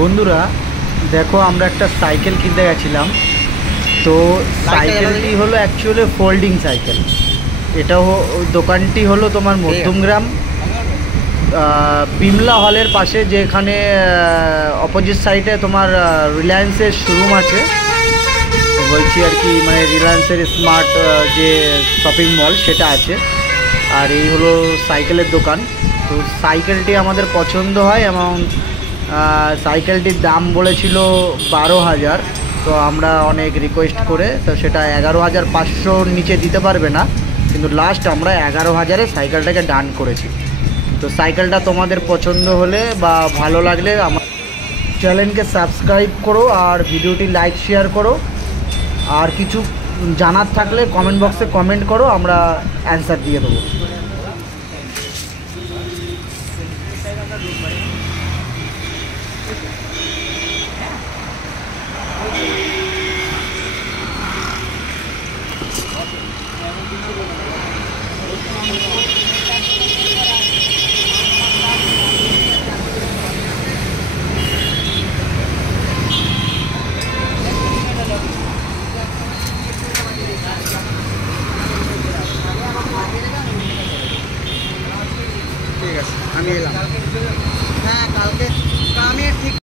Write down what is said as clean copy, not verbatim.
বন্ধুরা দেখো, আমরা একটা সাইকেল কিনতে গেছিলাম। তো সাইকেলটি হলো অ্যাকচুয়ালি ফোল্ডিং সাইকেল। এটা ওই দোকানটি হলো তোমার মধ্যমগ্রাম বিমলা হলের পাশে, যেখানে অপোজিট সাইডে তোমার রিলায়েন্সের শোরুম আছে বলছি আর কি, মানে রিলায়েন্সের স্মার্ট যে শপিং মল সেটা আছে। আর এই হলো সাইকেলের দোকান। তো সাইকেলটি আমাদের পছন্দ হয় এবং সাইকেলটির দাম বলেছিল 12,000। তো আমরা অনেক রিকোয়েস্ট করে তো সেটা 11,500 নিচে দিতে পারবে না, কিন্তু লাস্ট আমরা 11,000-এ সাইকেলটাকে ডান করেছি। তো সাইকেলটা তোমাদের পছন্দ হলে বা ভালো লাগলে আমার চ্যানেলকে সাবস্ক্রাইব করো আর ভিডিওটি লাইক শেয়ার করো। আর কিছু জানার থাকলে কমেন্ট বক্সে কমেন্ট করো, আমরা অ্যান্সার দিয়ে দেবো। ঠিক আছে, আমি এলাম।